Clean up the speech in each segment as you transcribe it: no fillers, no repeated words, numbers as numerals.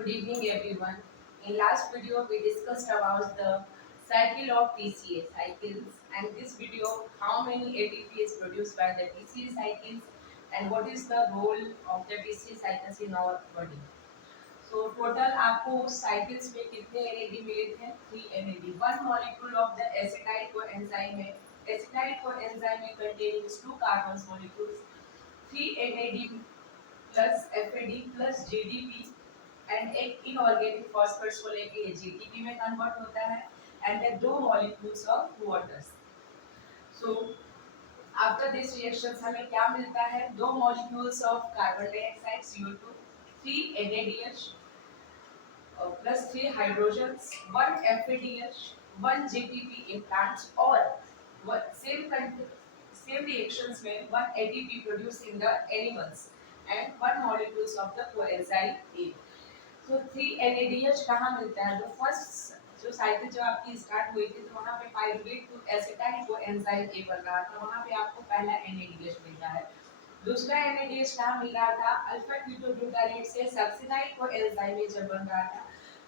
Good evening, everyone. In last video, we discussed about the cycle of TCA cycles, and this video, how many ATP is produced by the TCA cycles, and what is the role of the TCA cycles in our body. So total आपको cycles में कितने NAD मिले थे? 3 NAD. One molecule of the acetyl coenzyme है. Acetyl coenzyme में contains two carbon molecules. 3 NAD plus FAD plus GDP and एक inorganic phosphates को लेके ये जीटीपी में कन्वर्ट होता है एंड द दो molecules of waters. So after this reactions हमें क्या मिलता है? दो molecules of carbon dioxide CO2, 3 NADH plus 3 hydrogens, 1 FADH, 1 GTP in plants और same reactions में 1 ATP produced in the animals and 1 molecules of the coenzyme A. तो 3 NADH कहाँ मिलता है? तो फर्स्ट जो साइकिल जो आपकी स्टार्ट हुई थी तो वहाँ पे पाइरुवेट टू एसिटाइल को एंजाइम ए बन रहा था, वहाँ पे आपको पहला NADH मिल रहा है। दूसरा NADH कहाँ मिल रहा था? अल्फा कीटोग्लूटारेट से सक्सिनाइल को एंजाइम ए जब बन रहा था,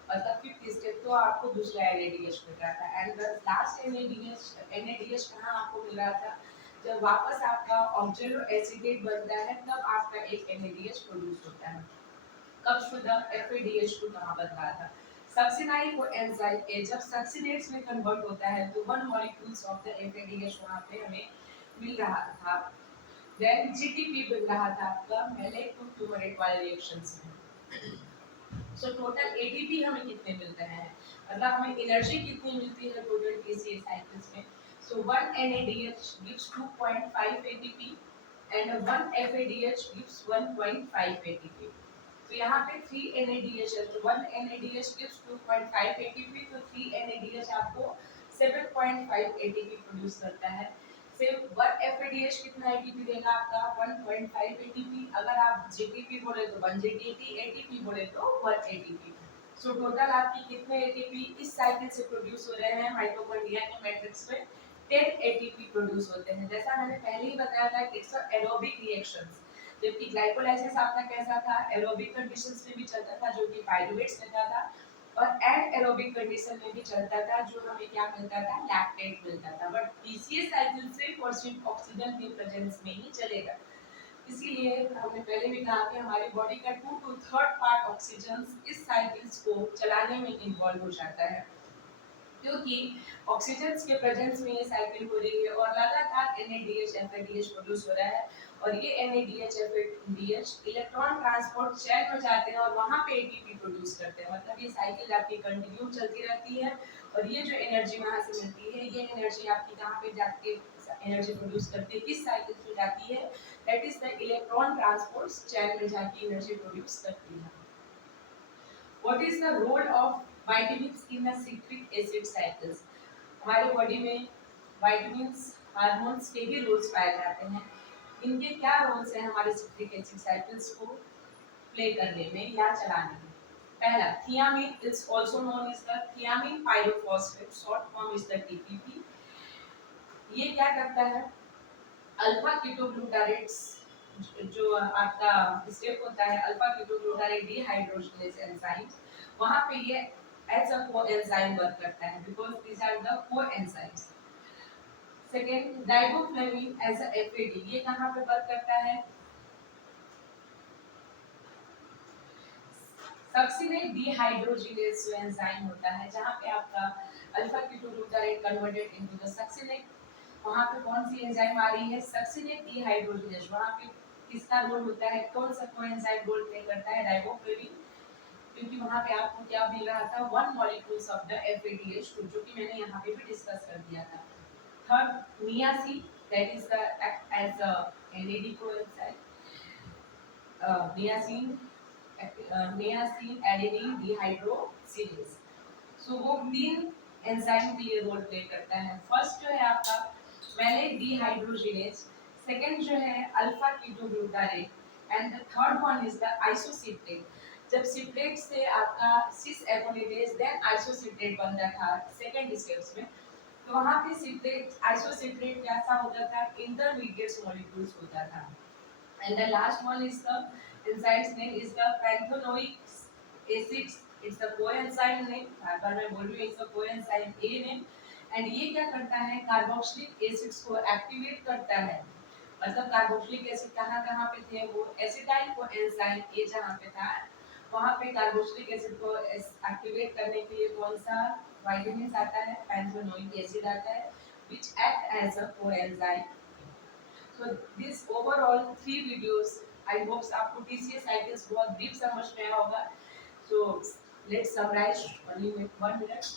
मतलब फिफ्थ स्टेप, तो आपको दूसरा NADH मिल रहा था। एंड द लास्ट NADH कहाँ आपको मिल रहा था? जब वापस आपका ऑक्जेलो एसिडेट बनता है तब आपका एक NADH प्रोड्यूस होता है। कब शुद्ध FADH को कहाँ बन रहा था? सक्सिनाइल को एंजाइम ए जब सक्सिनेट्स में कन्वर्ट होता है तो one molecules of the FADH वहाँ पे हमें मिल रहा था। देन GTP बन रहा था आपका मेलेट टू फ्यूमेरेट वाले रिएक्शंस में। सो टोटल ATP हमें कितने मिलते हैं, मतलब हमें एनर्जी कितनी मिलती है टोटल TCA साइकिल्स में? सो 1 NADH gives 2.5 ATP and 1 FADH gives 1.5 ATP। तो यहाँ पे 3 NADH है तो 1 NADH gives 2.5 ATP, तो 3 NADH आपको 7.5 ATP प्रोड्यूस करता है। सिर्फ 1 FADH कितना ATP देगा आपका? 1.5 ATP। अगर आप GTP बोले तो 1 GTP, ATP बोले तो 1 ATP। सो टोटल आपकी कितने ATP इस साइकिल से प्रोड्यूस हो रहे हैं माइटोकॉन्ड्रिया के मैट्रिक्स में? 10 ATP प्रोड्यूस होते हैं। जैसा मैंने पहले ही बताया था कि इट्स एरोबिक रिएक्शंस, जबकि ग्लाइकोलाइसिस आपका कैसा था? एरोबिक कंडीशंस में भी चलता था जो कि पाइरुवेट्स लेता था, और एड एरोबिक कंडीशन में भी चलता था जो हमें क्या मिलता था? लैक्टेट मिलता था। बट पीसीए साइकिल सिर्फ और सिर्फ ऑक्सीजन के प्रेजेंस में ही चलेगा। इसीलिए हमने पहले भी कहा कि हमारी बॉडी का 2 to 3 पार्ट ऑक्सीजन इस साइकिल्स को चलाने में इन्वॉल्व हो जाता है, क्योंकि ऑक्सीजन के प्रेजेंस में ये साइकिल हो रही है और लगातार NADH FADH प्रोड्यूस हो रहा है, और ये NADH FADH electron transport chain में जाते हैं और वहाँ पे ATP प्रोड्यूस करते हैं। मतलब ये साइकिल आपकी कंटिन्यू चलती रहती है, और ये जो एनर्जी वहाँ से मिलती है ये एनर्जी आपकी कहाँ पे जाके एनर्जी प्रोड्यूस करती है, किस साइकिल से जाती है? That is the electron transport chain में जाके एनर्जी प्रोड्यूस करती है। What is the role of vitamins in the citric acid cycles? हमारे बॉडी में vitamins हार्मोन्स के भी रोल्स पाए जाते हैं। इनके क्या रोल्स हैं हमारे सिट्रिक एसिड साइकिल्स को प्ले करने में या चलाने में? पहला, thiamine is also known as the thiamine pyrophosphate, short form is the TPP। ये क्या करता है? अल्फा कीटोग्लूटारेट्स जो आपका स्टेप होता है अल्फा कीटोग्लूटारेट डिहाइड्रोजनेज एंजाइम, वहां पे ये एज अ कोएंजाइम वर्क करता है because these are the coenzymes. Second, riboflavin as a FAD, ये कहां पे वर्क करता है? सक्सिनेट डिहाइड्रोजिनेज जो एंजाइम होता है जहां पे आपका alpha ketoglutarate converted into the succinate, वहां पे कौन सी एंजाइम आ रही है? Succinate dehydrogenase. वहां पे किसका रोल होता है? कौन सा कोएंजाइम रोल प्ले करता है? राइबोफ्लेविन, क्योंकि वहां पे आपको क्या मिल रहा था? One molecules of the FADH2, जो कि मैंने यहाँ पे भी डिस्कस कर दिया था। Third, niacin, that is the act as a NAD coenzyme. Niacin niacin adenine dehydrogenase. So वो तीन एंजाइम के लिए रोल प्ले करता है। फर्स्ट जो है आपका मैलेट डिहाइड्रोजिनेज, सेकंड जो है alpha ketoglutarate, and the third one is the isocitrate. जब सिट्रेट से आपका सिस एकोनिडेज देन आइसोसिट्रेट बनता था सेकंड स्टेप्स में, तो वहां पे सिट्रेट आइसोसिट्रेट कैसा होता था? इंटरमीडिएट मॉलिक्यूल्स होता था। And the last one is the enzyme's name is the panthenoic acids, it's a coenzyme name, बार बार मैं बोल रही हूँ it's a coenzyme A name. And ये क्या करता है, कार्बोक्सिलिक एसिड्स को एक्टिवेट करता है। मतलब कार्बोक्सिलिक एसिड कहाँ कहाँ पे थे, वो एसिटाइल कोएंजाइम ए जहाँ पे था वहाँ पे कार्बोक्सिलिक एसिड को एक्टिवेट करने के लिए कौन सा विटामिन आता है, पेंथेनोइक एसिड आता है, which act as a coenzyme। So this overall 3 videos, I hope आपको TCA साइकिल्स बहुत डीप समझ में आया होगा। So let's summarize only in 1 minute।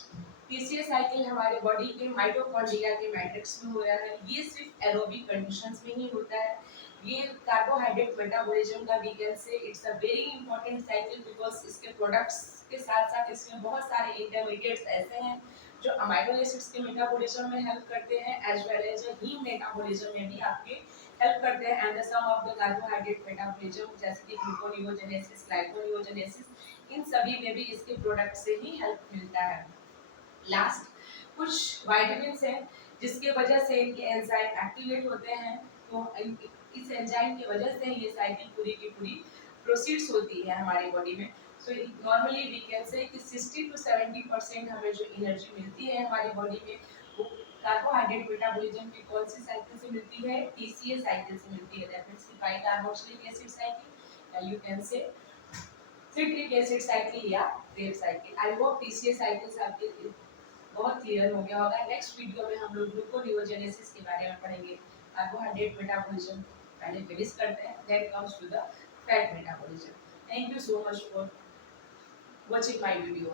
TCA cycle हमारे बॉडी के माइटोकॉन्ड्रिया के मैट्रिक्स में हो रहा है। ये सिर्फ एरोबिक कंडीशंस में ही होता है। ये कार्बोहाइड्रेट मेटाबॉलिज्म का we can say it's a very important cycle, because इसके प्रोडक्ट्स के साथ साथ इसमें बहुत सारे इंटरमीडिएट्स ऐसे हैं जो अमाइनो एसिड्स के मेटाबॉलिज्म में हेल्प करते हैं, as well as heme metabolism में भी आपके हेल्प करते हैं। And some of the carbohydrate metabolism जैसे कि ग्लूकोनियोजेनेसिस, ग्लाइकोनियोजेनेसिस, इन सभी में भी इसके प्रोडक्ट से ही हेल्प मिलता है। लास्ट कुछ विटामिन हैं जिसके वजह से इनके एंजाइम एक्टिवेट होते हैं। तो इस एंजाइम की वजह से ये साइकिल पूरी की पूरी प्रोसीड्स होती है हमारी बॉडी में। सो नॉर्मली वी कैन से कि 60 to 70% हमें जो एनर्जी मिलती है हमारी बॉडी में वो कार्बोहाइड्रेट मेटाबॉलिज्म की कौन सी साइकिल से मिलती है, टीसीए साइकिल से मिलती है। That means by carboxylic acid cycle, या you can say citric acid cycle या Kreb cycle. I hope TCA cycles आपके बहुत क्लियर हो गया होगा। नेक्स्ट वीडियो में हम लोग ग्लूकोनियोजेनेसिस के बारे में पढ़ेंगे। कार्बोहाइड्रेट मेटाबॉलिज्म पहले फिनिश करते हैं, then comes to the fat metabolism. Thank you so much for watching my video।